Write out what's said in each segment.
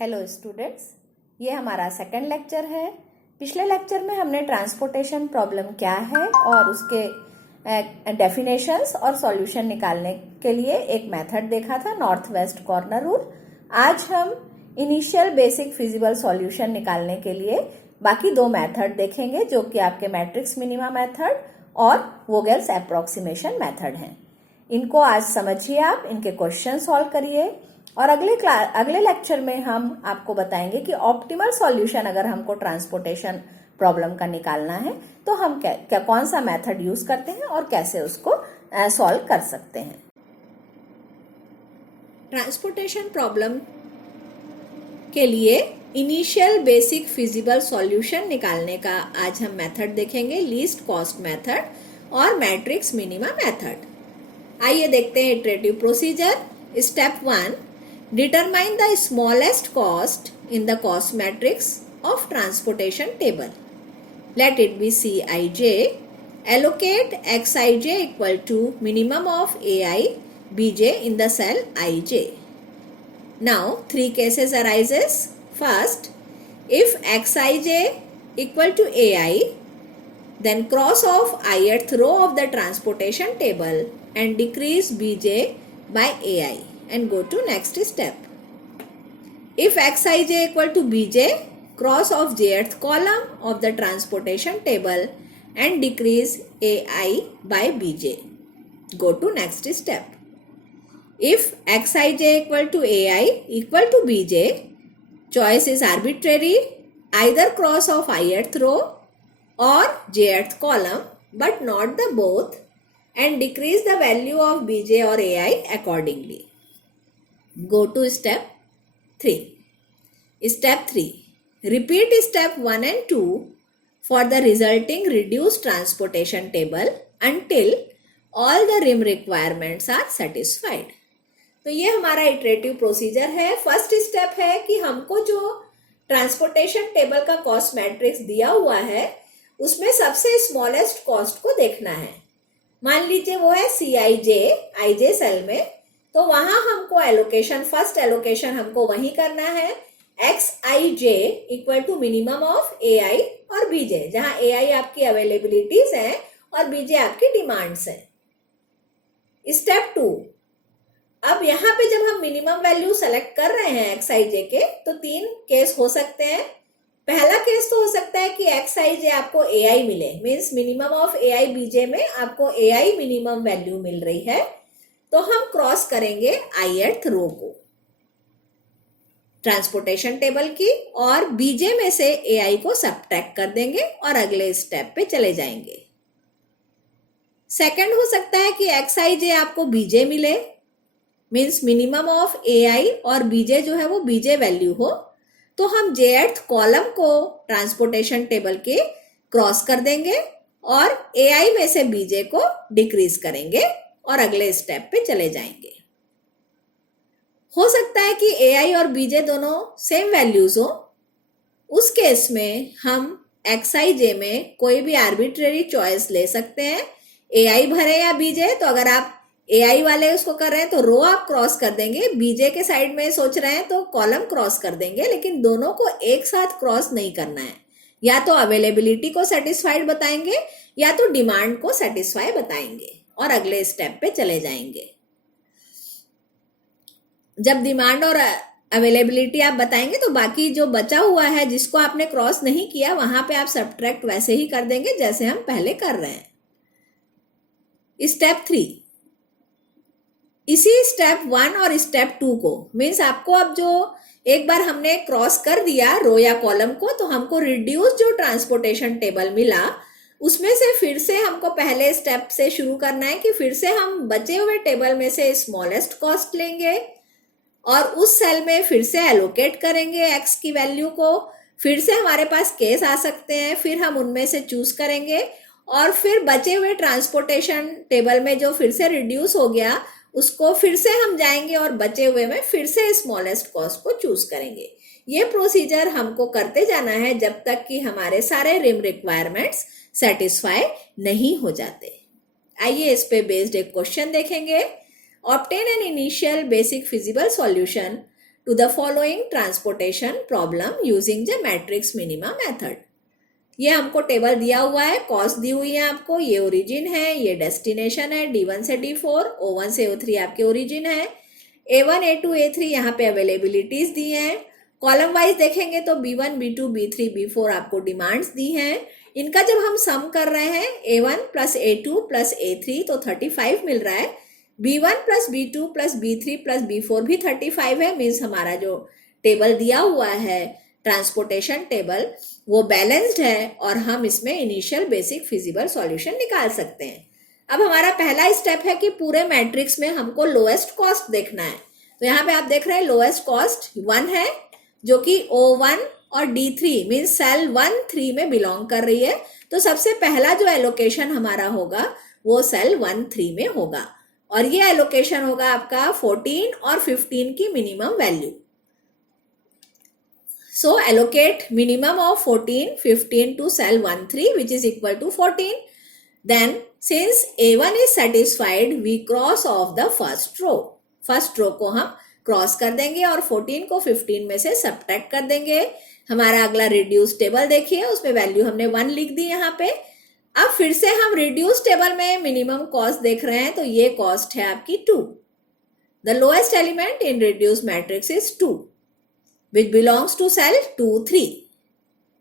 Hello students, ये हमारा second lecture है। पिछले लेक्चर में हमने ट्रांसपोर्टेशन प्रॉब्लम क्या है और उसके डेफिनेशंस और सॉल्यूशन निकालने के लिए एक मेथड देखा था, नॉर्थ वेस्ट कॉर्नर रूल। आज हम इनिशियल बेसिक फिजिबल सॉल्यूशन निकालने के लिए बाकी दो मेथड देखेंगे, जो कि आपके मैट्रिक्स मिनिमा मेथड और वोगेल्स अप्रोक्सीमेशन मेथड हैं। इनको आज समझिए, आप इनके क्वेश्चन सॉल्व करिए और अगले लेक्चर में हम आपको बताएंगे कि ऑप्टिमल सॉल्यूशन अगर हमको ट्रांसपोर्टेशन प्रॉब्लम का निकालना है तो हम कौन सा मेथड यूज करते हैं और कैसे उसको सॉल्व कर सकते हैं। ट्रांसपोर्टेशन प्रॉब्लम के लिए इनिशियल बेसिक फिजिबल सॉल्यूशन निकालने का आज हम मेथड देखेंगे, लीस्ट कॉस्ट मेथड और मैट्रिक्स मिनिमा मेथड। आइए देखते हैं iterative procedure. Step 1, determine the smallest cost in the cost matrix of transportation table. Let it be Cij. Allocate Xij equal to minimum of Ai Bj in the cell Ij. Now three cases arises. First, if Xij equal to Ai, then cross off ith row of the transportation table and decrease Bj by Ai and go to next step. If Xij equal to Bj, cross off jth column of the transportation table and decrease Ai by Bj. Go to next step. If Xij equal to Ai equal to Bj, choice is arbitrary, either cross off ith row or jth column but not the both, and decrease the value of Bj or Ai accordingly. Go to step 3. Step 3. Repeat step 1 and 2 for the resulting reduced transportation table until all the rim requirements are satisfied. तो ये हमारा iterative procedure है। First step है कि हमको जो transportation table का cost matrix दिया हुआ है उसमें सबसे स्मॉलेस्ट कॉस्ट को देखना है। मान लीजिए वो है Cij सेल में, तो वहां हमको एलोकेशन, फर्स्ट एलोकेशन हमको वही करना है। Xij equal to minimum of Ai और Bj, जहां Ai आपकी अवेलेबिलिटीज है और Bj आपकी डिमांड्स है। स्टेप 2, अब यहाँ पे जब हम मिनिमम वैल्यू सेलेक्ट कर रहे हैं Xij के, तो तीन केस हो सकते हैं। पहला केस तो हो सकता है कि Xij आपको Ai मिले, means minimum of Ai Bj में आपको Ai मिनिमम वैल्यू मिल रही है, तो हम क्रॉस करेंगे ith रो को ट्रांसपोर्टेशन टेबल की और Bj में से Ai को सब्ट्रैक्ट कर देंगे और अगले स्टेप पे चले जाएंगे। सेकंड हो सकता है कि Xij आपको Bj मिले, मीन्स मिनिमम ऑफ Ai और Bj जो है वो Bj वैल्यू हो, तो हम jth कॉलम को ट्रांसपोर्टेशन टेबल के क्रॉस कर देंगे और Ai में से Bj को डिक्रीज करेंगे और अगले स्टेप पे चले जाएंगे। हो सकता है कि Ai और Bj दोनों सेम वैल्यूज हो, उस केस में हम Xij में कोई भी आर्बिट्रेरी चॉइस ले सकते हैं, Ai भरे या Bj। तो अगर आप Ai वाले उसको कर रहे हैं तो रो आप क्रॉस कर देंगे, Bj के साइड में सोच रहे हैं तो कॉलम क्रॉस कर देंगे, लेकिन दोनों को एक साथ क्रॉस नहीं करना है। या तो अवेलेबिलिटी को सेटिस्फाइड बताएंगे या तो डिमांड को सेटिस्फाई बताएंगे और अगले स्टेप पे चले जाएंगे। जब डिमांड और अवेलेबिलिटी आप बताएंगे तो बाकी जो बचा हुआ है जिसको आपने क्रॉस नहीं किया, वहां पे आप सब्ट्रैक्ट वैसे ही कर देंगे जैसे हम पहले कर रहे हैं। स्टेप 3, इसी स्टेप 1 और स्टेप 2 को, मीन्स आपको अब जो एक बार हमने क्रॉस कर दिया रो या कॉलम को, तो हमको रिड्यूस जो ट्रांसपोर्टेशन टेबल मिला उसमें से फिर से हमको पहले स्टेप से शुरू करना है कि फिर से हम बचे हुए टेबल में से स्मॉलेस्ट कॉस्ट लेंगे और उस सेल में फिर से एलोकेट करेंगे x की वैल्यू को। फिर से हमारे पास केस आ सकते हैं, फिर हम उनमें से चूज करेंगे और फिर बचे हुए ट्रांसपोर्टेशन टेबल में जो फिर से रिड्यूस हो गया उसको फिर से हम जाएंगे और बचे हुए में फिर से स्मॉलेस्ट कॉस्ट को चूज करेंगे। ये प्रोसीजर हमको करते जाना है जब तक कि हमारे सारे रिम रिक्वायरमेंट्स सेटिस्फाई नहीं हो जाते। आइए इस पे बेस्ड एक क्वेश्चन देखेंगे। Obtain an initial basic feasible solution to the following transportation problem using the matrix minima method. ये हमको टेबल दिया हुआ है, कॉस्ट दी हुई है आपको, ये ओरिजिन है, ये डेस्टिनेशन है, D1 से D4, O1 से O3 आपके ओरिजिन है, A1 A2 A3 यहाँ पे अवेलेबिलिटीज दी हैं। कॉलम वाइज देखेंगे तो B1 B2 B3 B4 आपको डिमांड्स दी हैं। इनका जब हम सम कर रहे हैं A1 plus A2 plus A3 तो 35 मिल रहा है, B1 plus B2 plus B3 plus B4 भी 35 है। मीन्स हमारा जो टेबल दिया हुआ है ट्रांसपोर्टेशन टेबल वो बैलेंस्ड है और हम इसमें इनिशियल बेसिक फिजिबल सॉल्यूशन निकाल सकते हैं। अब हमारा पहला स्टेप है कि पूरे मैट्रिक्स में हमको लोएस्ट कॉस्ट देखना है। तो यहाँ पे आप देख रहे हैं लोएस्ट कॉस्ट 1 है जो कि O1 और D3 मीन्स सेल 1 3 में बिलोंग कर रही है। तो सबसे पहला जो एलोकेशन हमारा होगा वो सेल 1 3 में होगा और ये एलोकेशन होगा आपका 14 और 15 की minimum value. So allocate minimum of 14, 15 to cell 1, 3 which is equal to 14. Then since A1 is satisfied, we cross off the first row. First row को हम क्रॉस कर देंगे और 14 को 15 में से सब्ट्रैक्ट कर देंगे। हमारा अगला रिड्यूस टेबल देखिए, उसमें वैल्यू हमने 1 लिख दी यहाँ पे। अब फिर से हम रिड्यूस टेबल में मिनिमम कॉस्ट देख रहे हैं तो ये कॉस्ट है आपकी 2। The lowest element in reduced matrix is 2. which belongs to cell 2 3।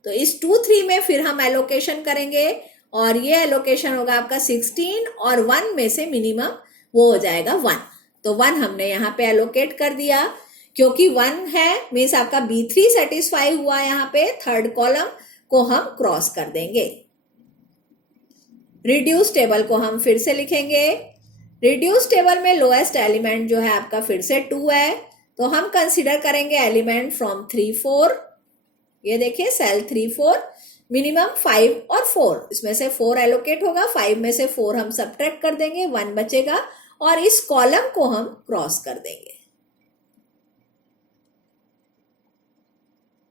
तो इस 2 3 में फिर हम एलोकेशन करेंगे और ये एलोकेशन होगा आपका 16 और 1 में से मिनिमम वो हो जाएगा 1। तो 1 हमने यहाँ पे एलोकेट कर दिया क्योंकि 1 है मीन्स आपका B3 सेटिस्फाई हुआ। यहाँ पे थर्ड कॉलम को हम क्रॉस कर देंगे। रिड्यूस टेबल को हम फिर से लिखेंगे। रिड्यूस टेबल में लोएस्ट एलिमेंट जो है आपका फिर से 2 है तो हम कंसीडर करेंगे एलिमेंट फ्रॉम 3 4। ये देखिए सेल 3 4 मिनिमम 5 और 4, इसमें से 4 एलोकेट होगा, 5 में से 4 हम सब्ट्रैक्ट कर देंगे, 1 बचेगा और इस कॉलम को हम क्रॉस कर देंगे।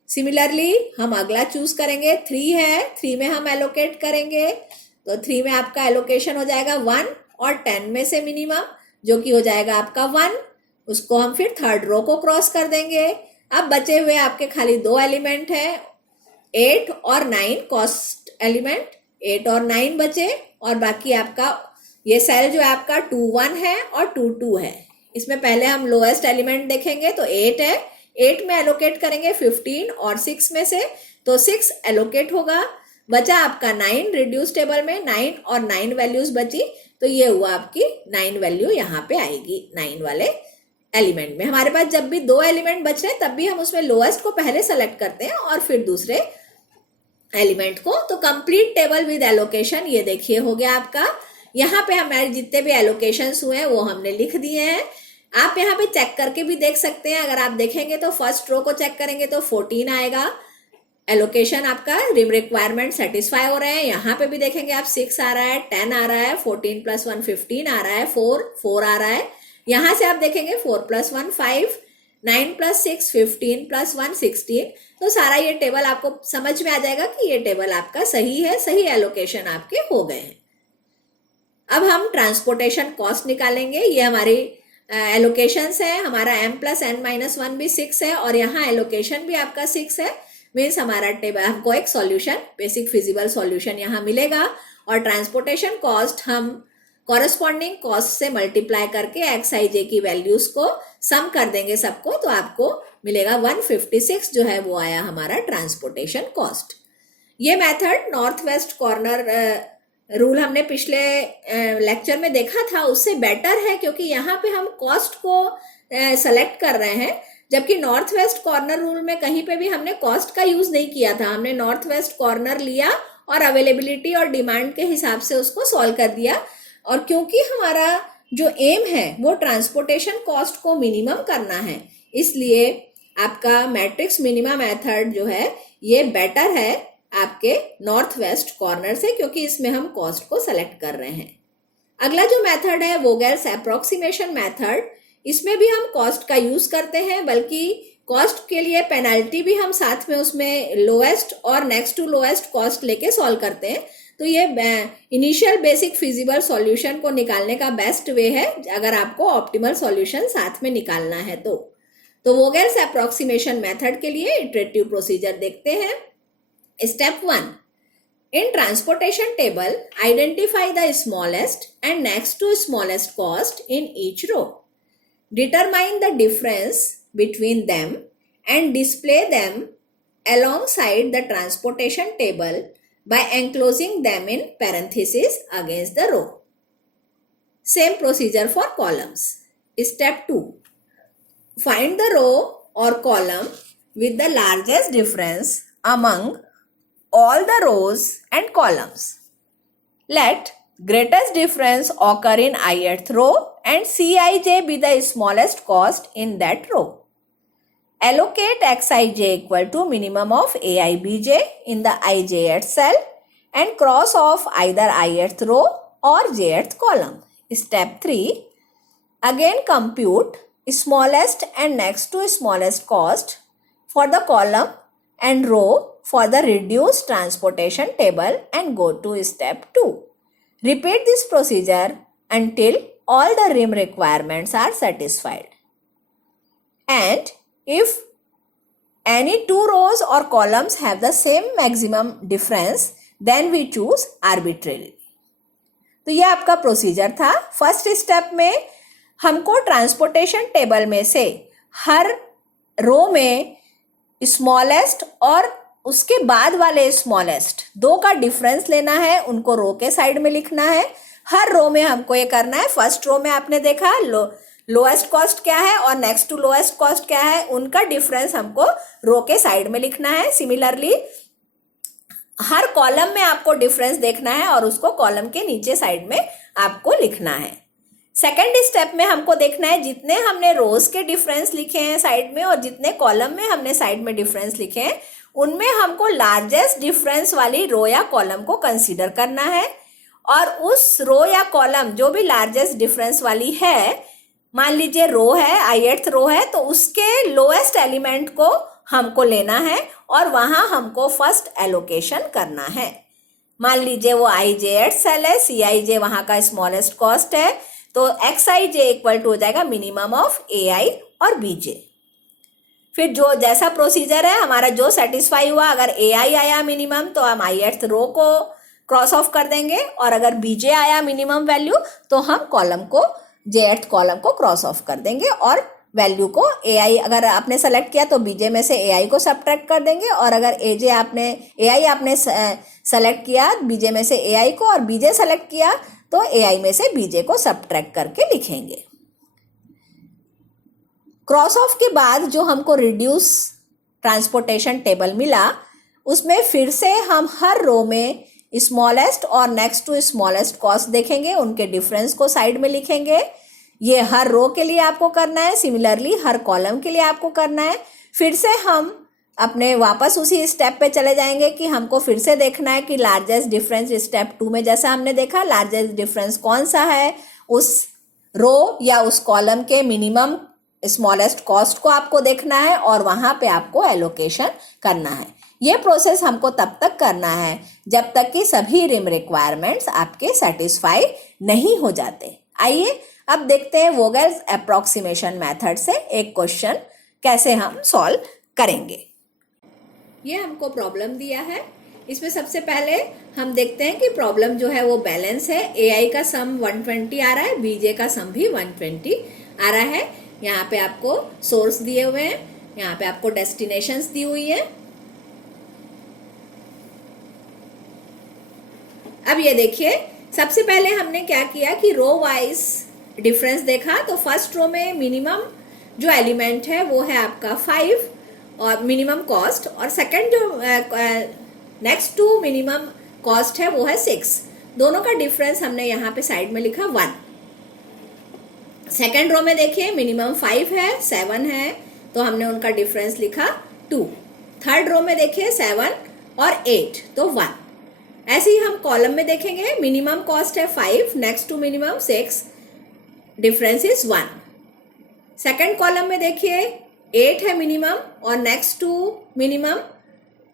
सिमिलरली हम अगला चूज करेंगे, 3 है, 3 में हम एलोकेट करेंगे तो 3 में आपका एलोकेशन हो जाएगा 1 और 10 में से मिनिमम जो कि हो जाएगा आपका 1, उसको हम फिर थर्ड रो को क्रॉस कर देंगे। अब बचे हुए आपके खाली 2 एलिमेंट है 8 और 9 कॉस्ट एलिमेंट, 8 और 9 बचे और बाकी आपका ये सेल जो है आपका 2 1 है और 2 2 है। इसमें पहले हम लोएस्ट एलिमेंट देखेंगे तो 8 है, 8 में एलोकेट करेंगे 15 और 6 में से तो 6 एलोकेट होगा। बचा आपका 9 रिड्यूस टेबल में, 9 और 9 वैल्यूज बची तो ये हुआ आपकी 9 वैल्यू यहाँ पे आएगी 9 वाले एलिमेंट में। हमारे पास जब भी 2 एलिमेंट बच रहे हैं तब भी हम उसमें लोएस्ट को पहले सेलेक्ट करते हैं और फिर दूसरे एलिमेंट को। तो कंप्लीट टेबल विद एलोकेशन ये देखिए हो गया आपका। यहाँ पे हमारे जितने भी एलोकेशंस हुए हैं वो हमने लिख दिए हैं। आप यहाँ पे चेक करके भी देख सकते हैं। अगर आप देखेंगे तो फर्स्ट रो को चेक करेंगे तो 14 आएगा, एलोकेशन आपका रिक्वायरमेंट सेटिस्फाई हो रहे हैं। यहाँ पे भी देखेंगे आप 6 आ रहा है, 10 आ रहा है, 14 + 1 15 आ रहा है, 4 आ रहा है। यहाँ से आप देखेंगे 4 + 1 5, 9 + 6 15 + 1 16। तो सारा ये टेबल आपको समझ में आ जाएगा कि ये टेबल आपका सही है, सही एलोकेशन आपके हो गए हैं। अब हम ट्रांसपोर्टेशन कॉस्ट निकालेंगे। ये हमारी एलोकेशंस है, हमारा m + n - 1 भी 6 है और यहाँ एलोकेशन भी आपका 6 है। मीन्स हमारा टेबल हमको एक सॉल्यूशन बेसिक फिजिबल सॉल्यूशन यहाँ मिलेगा और ट्रांसपोर्टेशन कॉस्ट हम कॉरेस्पॉन्डिंग कॉस्ट से मल्टीप्लाई करके xij की वैल्यूज को सम कर देंगे सबको तो आपको मिलेगा 156 जो है वो आया हमारा ट्रांसपोर्टेशन कॉस्ट। ये method north west corner rule हमने पिछले लेक्चर में देखा था, उससे बेटर है क्योंकि यहाँ पे हम कॉस्ट को सेलेक्ट कर रहे हैं, जबकि नॉर्थ वेस्ट कॉर्नर रूल में कहीं पे भी हमने कॉस्ट का यूज नहीं किया था। हमने नॉर्थ वेस्ट कॉर्नर लिया और अवेलेबिलिटी और डिमांड के हिसाब से उसको सॉल्व कर दिया। और क्योंकि हमारा जो एम है वो ट्रांसपोर्टेशन कॉस्ट को मिनिमम करना है, इसलिए आपका मैट्रिक्स मिनिमा मेथड जो है ये बेटर है आपके नॉर्थ वेस्ट कॉर्नर से, क्योंकि इसमें हम कॉस्ट को सेलेक्ट कर रहे हैं। अगला जो मेथड है वोगेल्स अप्रोक्सीमेशन मेथड, इसमें भी हम कॉस्ट का यूज करते हैं, बल्कि कॉस्ट के लिए पेनल्टी भी हम साथ में उसमें लोएस्ट और नेक्स्ट टू लोएस्ट कॉस्ट लेके सॉल्व करते हैं। तो ये इनिशियल बेसिक फिजिबल सॉल्यूशन को निकालने का बेस्ट वे है अगर आपको ऑप्टिमल सॉल्यूशन साथ में निकालना है तो तो वोगेल्स अप्रोक्सीमेशन मेथड के लिए इटरेटिव प्रोसीजर देखते हैं। Step 1, in transportation table, identify the smallest and next to smallest cost in each row. Determine the difference between them and display them alongside the transportation table by enclosing them in parentheses against the row. Same procedure for columns. Step 2, find the row or column with the largest difference among all the rows and columns. Let greatest difference occur in ith row and Cij be the smallest cost in that row. Allocate Xij equal to minimum of Aibj in the ijth cell and cross off either ith row or jth column. Step 3, again compute smallest and next to smallest cost for the column and row for the reduced transportation table and go to step 2. Repeat this procedure until all the rim requirements are satisfied. And if any two rows or columns have the same maximum difference, then we choose arbitrarily. तो यह आपका procedure था। First step में हमको transportation table में से हर रो में smallest और उसके बाद वाले स्मॉलेस्ट दो का डिफरेंस लेना है, उनको रो के साइड में लिखना है। हर रो में हमको ये करना है। फर्स्ट रो में आपने देखा लोएस्ट कॉस्ट क्या है और नेक्स्ट टू लोएस्ट कॉस्ट क्या है, उनका डिफरेंस हमको रो के साइड में लिखना है। सिमिलरली हर कॉलम में आपको डिफरेंस देखना है और उसको कॉलम के नीचे साइड में आपको लिखना है। सेकेंड स्टेप में हमको देखना है जितने हमने रोज के डिफरेंस लिखे हैं साइड में और जितने कॉलम में हमने साइड में डिफरेंस लिखे हैं, उनमें हमको लार्जेस्ट डिफरेंस वाली रो या कॉलम को कंसीडर करना है और उस रो या कॉलम जो भी लार्जेस्ट डिफरेंस वाली है, मान लीजिए रो है, ith रो है, तो उसके लोएस्ट एलिमेंट को हमको लेना है और वहां हमको फर्स्ट एलोकेशन करना है। मान लीजिए वो ijth सेल है, Cij वहां का स्मॉलेस्ट कॉस्ट है, तो Xij इक्वल टू हो जाएगा मिनिमम ऑफ Ai और Bj। फिर जो जैसा प्रोसीजर है हमारा जो सेटिस्फाई हुआ, अगर Ai आया मिनिमम तो हम ith रो को क्रॉस ऑफ कर देंगे और अगर Bj आया मिनिमम वैल्यू तो हम कॉलम को jth कॉलम को क्रॉस ऑफ कर देंगे और वैल्यू को Ai अगर आपने सेलेक्ट किया तो Bj में से Ai को सब्ट्रैक्ट कर देंगे और अगर Ai आपने सेलेक्ट किया Bj में से Ai को और Bj सेलेक्ट किया तो Ai में से Bj को सब्ट्रैक्ट करके लिखेंगे। क्रॉस ऑफ के बाद जो हमको रिड्यूस ट्रांसपोर्टेशन टेबल मिला, उसमें फिर से हम हर रो में स्मॉलेस्ट और नेक्स्ट टू स्मॉलेस्ट कॉस्ट देखेंगे, उनके डिफरेंस को साइड में लिखेंगे। ये हर रो के लिए आपको करना है, सिमिलरली हर कॉलम के लिए आपको करना है। फिर से हम अपने वापस उसी स्टेप पे चले जाएंगे कि हमको फिर से देखना है कि लार्जेस्ट डिफरेंस स्टेप 2 में जैसा हमने देखा, लार्जेस्ट डिफरेंस कौन सा है, उस रो या उस कॉलम के मिनिमम स्मॉलेस्ट कॉस्ट को आपको देखना है और वहां पे आपको एलोकेशन करना है। ये प्रोसेस हमको तब तक करना है जब तक कि सभी रिम रिक्वायरमेंट्स आपके सेटिस्फाई नहीं हो जाते। आइए अब देखते हैं वोगेल्स अप्रोक्सीमेशन मेथड से एक क्वेश्चन कैसे हम सॉल्व करेंगे। ये हमको प्रॉब्लम दिया है। इसमें सबसे पहले हम देखते हैं कि प्रॉब्लम जो है वो बैलेंस है। Ai का सम 120 आ रहा है, Bj का सम भी 120 आ रहा है। यहाँ पे आपको सोर्स दिए हुए हैं, यहाँ पे आपको डेस्टिनेशंस दी हुई है। अब ये देखिए, सबसे पहले हमने क्या किया कि रो वाइज डिफरेंस देखा। तो फर्स्ट रो में मिनिमम जो एलिमेंट है वो है आपका 5 और मिनिमम कॉस्ट, और सेकंड जो नेक्स्ट टू मिनिमम कॉस्ट है वो है 6। दोनों का डिफरेंस हमने यहाँ पे साइड में लिखा 1। सेकंड रो में देखिए मिनिमम 5 है, 7 है, तो हमने उनका डिफरेंस लिखा 2। थर्ड रो में देखिए 7 और 8 तो 1। ऐसे ही हम कॉलम में देखेंगे, मिनिमम कॉस्ट है 5, next to minimum 6, difference is 1। Second column में देखिए 8 है मिनिमम और नेक्स्ट टू मिनिमम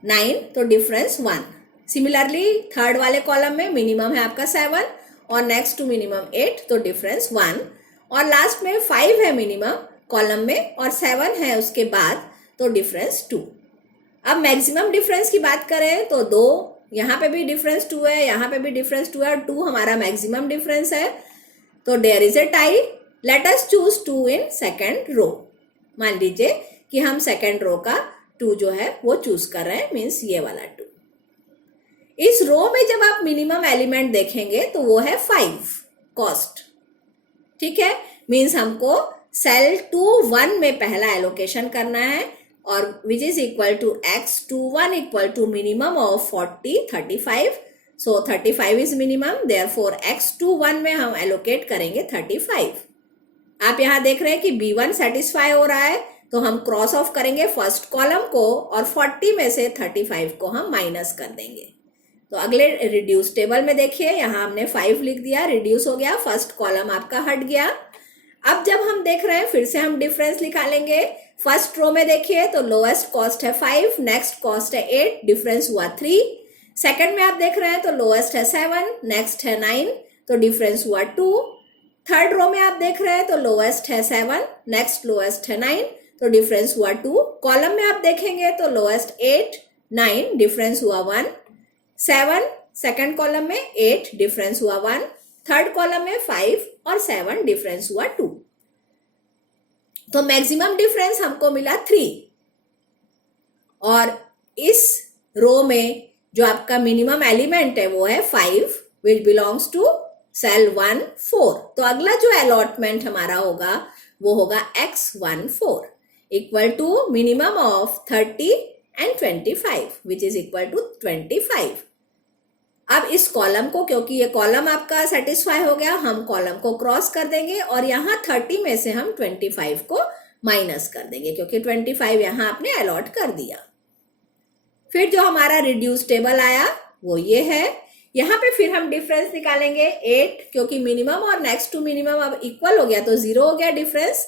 9, तो डिफरेंस 1। सिमिलरली थर्ड वाले कॉलम में मिनिमम है आपका 7 और नेक्स्ट टू मिनिमम 8, तो डिफरेंस 1। और लास्ट में 5 है मिनिमम, कॉलम में और 7 है उसके बाद, तो डिफरेंस 2। अब मैक्सिमम डिफरेंस की बात करें तो 2, यहाँ पे भी डिफरेंस 2 है, यहाँ पे भी डिफरेंस 2 है, और 2 हमारा मैक्सिमम डिफरेंस है, तो there is a tie. Let us choose 2 in second row. मान लीजिए कि हम सेकेंड रो का 2 जो है वो चूज कर रहे हैं, मीन्स ये वाला 2। इस रो में जब आप मिनिमम एलिमेंट देखेंगे तो वो है 5 कॉस्ट, ठीक है। मीन्स हमको सेल 2(1) में पहला एलोकेशन करना है, और which is equal to x21 equal to minimum of 40 35। So 35 is minimum, therefore x21 में हम एलोकेट करेंगे 35। आप यहाँ देख रहे हैं कि B1 सेटिस्फाई हो रहा है, तो हम क्रॉस ऑफ करेंगे फर्स्ट कॉलम को और 40 में से 35 को हम माइनस कर देंगे। तो अगले रिड्यूस टेबल में देखिए, यहाँ हमने 5 लिख दिया, रिड्यूस हो गया, फर्स्ट कॉलम आपका हट गया। अब जब हम देख रहे हैं फिर से हम डिफरेंस निकालेंगे। फर्स्ट रो में देखिए तो लोएस्ट कॉस्ट है 5, नेक्स्ट कॉस्ट है 8, डिफरेंस हुआ 3। सेकंड में आप देख रहे हैं तो लोएस्ट है 7, नेक्स्ट है 9, तो डिफरेंस हुआ 2। थर्ड रो में आप देख रहे हैं तो लोएस्ट है 7, नेक्स्ट लोएस्ट है 9, तो डिफरेंस हुआ 2। कॉलम में आप देखेंगे तो लोएस्ट 8, 9, डिफरेंस हुआ 1, 7 सेकंड कॉलम में, 8 डिफरेंस हुआ 1, थर्ड कॉलम में 5 और 7 डिफरेंस हुआ 2। तो मैक्सिमम डिफरेंस हमको मिला 3, और इस रो में जो आपका मिनिमम एलिमेंट है वो है 5 विच बिलोंग्स टू सेल 1 4। तो अगला जो अलॉटमेंट हमारा होगा वो होगा x14 equal to minimum of 30 and 25 which is equal to 25। अब इस कॉलम को, क्योंकि ये कॉलम आपका सेटिस्फाई हो गया, हम कॉलम को क्रॉस कर देंगे और यहाँ 30 में से हम 25 को माइनस कर देंगे, क्योंकि 25 यहाँ आपने अलॉट कर दिया। फिर जो हमारा रिड्यूस टेबल आया वो ये है। यहाँ पे फिर हम डिफरेंस निकालेंगे 8, क्योंकि मिनिमम और नेक्स्ट टू मिनिमम अब इक्वल हो गया तो 0 हो गया डिफरेंस।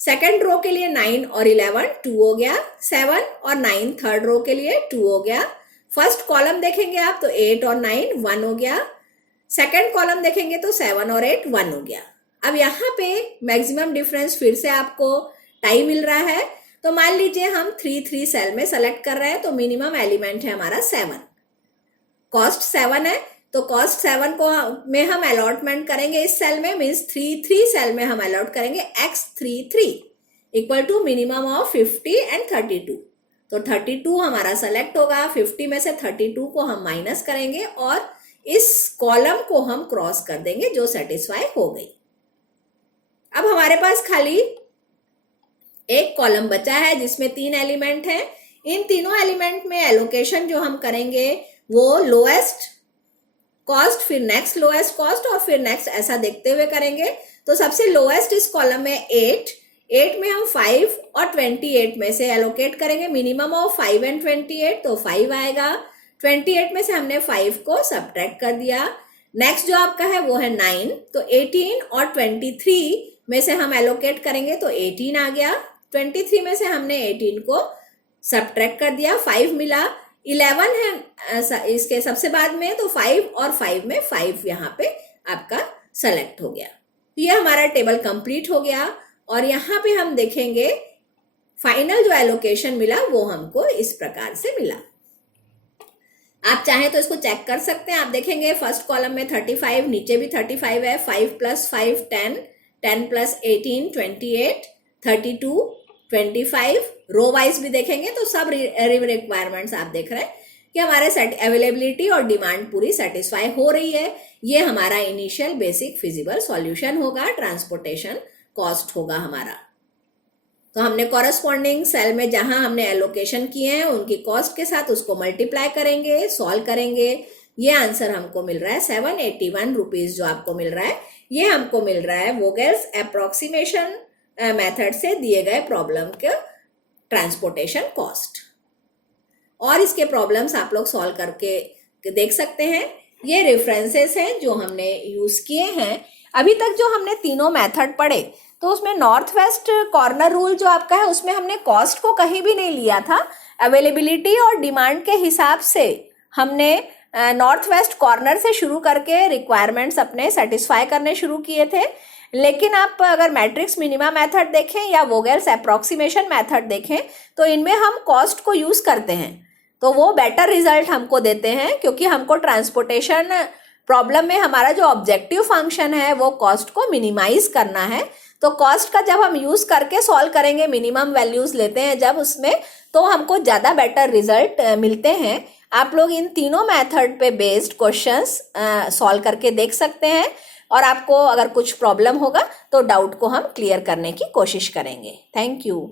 सेकेंड रो के लिए 9 और 11 2 हो गया, 7 और 9 थर्ड रो के लिए 2 हो गया। फर्स्ट कॉलम देखेंगे आप तो 8 और 9 1 हो गया, सेकंड कॉलम देखेंगे तो 7 और 8 1 हो गया। अब यहाँ पे मैक्सिमम डिफरेंस फिर से आपको टाई मिल रहा है, तो मान लीजिए हम 3 सेल में सेलेक्ट कर रहे हैं, तो मिनिमम एलिमेंट है हमारा 7, कॉस्ट 7 है, तो कॉस्ट 7 को में हम अलॉटमेंट करेंगे इस सेल में, मीन्स 3 सेल में हम अलॉट करेंगे x33 equal to minimum of 50 and 32। तो 32 हमारा सेलेक्ट होगा, 50 में से 32 को हम माइनस करेंगे और इस कॉलम को हम क्रॉस कर देंगे जो सेटिस्फाई हो गई। अब हमारे पास खाली एक कॉलम बचा है जिसमें 3 एलिमेंट हैं। इन तीनों एलिमेंट में एलोकेशन जो हम करेंगे वो लोएस्ट कॉस्ट, फिर नेक्स्ट लोएस्ट कॉस्ट और फिर नेक्स्ट, ऐसा देखते हुए करेंगे। तो सबसे लोएस्ट इस कॉलम में 8 में हम 5 और 28 में से एलोकेट करेंगे, मिनिमम ऑफ 5 एंड 28, तो 5 आएगा। 28 में से हमने 5 को सब्ट्रैक्ट कर दिया। नेक्स्ट जो आपका है वो है 9, तो 18 और 23 में से हम एलोकेट करेंगे तो 18 आ गया। 23 में से हमने 18 को सब्ट्रैक्ट कर दिया, 5 मिला। 11 है इसके सबसे बाद में, तो 5 और 5 में 5 यहाँ पे आपका सेलेक्ट हो गया। तो ये हमारा टेबल कंप्लीट हो गया और यहाँ पे हम देखेंगे फाइनल जो एलोकेशन मिला वो हमको इस प्रकार से मिला। आप चाहें तो इसको चेक कर सकते हैं। आप देखेंगे फर्स्ट कॉलम में 35, नीचे भी 35 है, 5 + 5 10, 10 + 18 28, 32 25। रो वाइज भी देखेंगे तो सब रिक्वायरमेंट्स आप देख रहे हैं कि हमारे अवेलेबिलिटी और डिमांड पूरी सेटिस्फाई हो रही है। ये हमारा इनिशियल बेसिक फिजिबल सॉल्यूशन होगा, ट्रांसपोर्टेशन कॉस्ट होगा हमारा। तो हमने कॉरस्पॉन्डिंग सेल में जहां हमने एलोकेशन किए हैं उनकी कॉस्ट के साथ उसको मल्टीप्लाई करेंगे, सॉल्व करेंगे। ये आंसर हमको मिल रहा है 781 रुपीज जो आपको मिल रहा है, ये हमको मिल रहा है वोगेल्स अप्रोक्सीमेशन मेथड से दिए गए प्रॉब्लम के ट्रांसपोर्टेशन कॉस्ट। और इसके प्रॉब्लम्स आप लोग सॉल्व करके देख सकते हैं। ये रेफरेंसेस हैं जो हमने यूज किए हैं। अभी तक जो हमने तीनों मेथड पढ़े तो उसमें नॉर्थ वेस्ट कॉर्नर रूल जो आपका है उसमें हमने कॉस्ट को कहीं भी नहीं लिया था। अवेलेबिलिटी और डिमांड के हिसाब से हमने नॉर्थ वेस्ट कॉर्नर से शुरू करके रिक्वायरमेंट्स अपने सेटिस्फाई करने शुरू किए थे। लेकिन आप अगर मैट्रिक्स मिनिमा मेथड देखें या वोगेल्स अप्रोक्सीमेशन मेथड देखें तो इनमें हम कॉस्ट को यूज करते हैं, तो वो बेटर रिजल्ट हमको देते हैं, क्योंकि हमको ट्रांसपोर्टेशन प्रॉब्लम में हमारा जो ऑब्जेक्टिव फंक्शन है वो कॉस्ट को मिनिमाइज करना है। तो कॉस्ट का जब हम यूज करके सॉल्व करेंगे, मिनिमम वैल्यूज लेते हैं जब उसमें, तो हमको ज़्यादा बेटर रिजल्ट मिलते हैं। आप लोग इन तीनों मेथड पे बेस्ड क्वेश्चंस सॉल्व करके देख सकते हैं, और आपको अगर कुछ प्रॉब्लम होगा तो डाउट को हम क्लियर करने की कोशिश करेंगे। Thank you.